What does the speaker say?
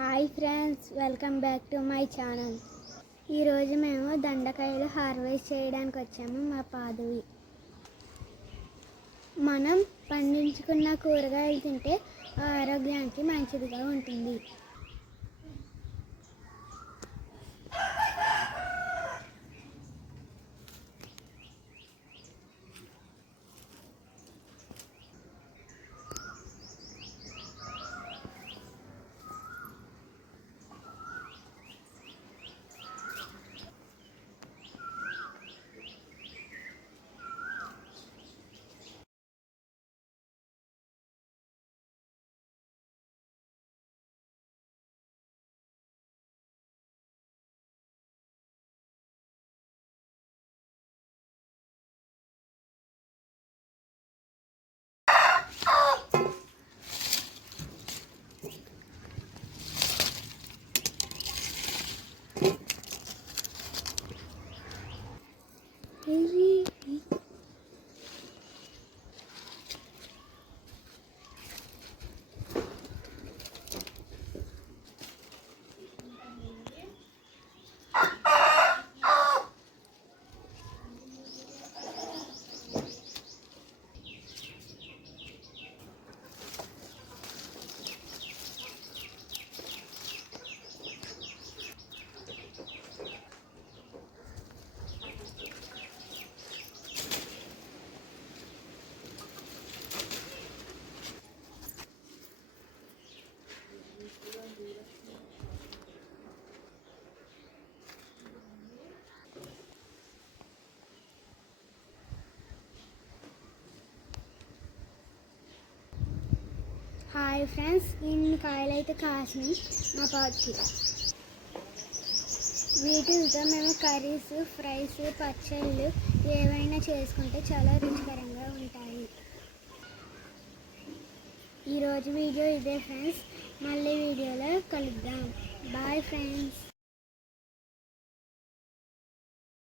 Hi friends, welcome back to my channel. ఈరోజు మేము దండకాయలు harvest చేయడానికి వచ్చాము. మా పాదవి మనం పండించుకున్న కూరగాయలు తింటే ఆరోగ్యానికి మంచిదిగా ఉంటుంది. హాయ్ ఫ్రెండ్స్, ఇన్ని కాయలు అయితే కాసినాయి మా పాటికి. వీటితో మేము కర్రీస్, ఫ్రైస్, పచ్చళ్ళు ఏవైనా చేసుకుంటే చాలా రుచికరంగా ఉంటాయి. ఈరోజు వీడియో ఇదే ఫ్రెండ్స్. మళ్ళీ వీడియోలో కలుద్దాం. Bye friends.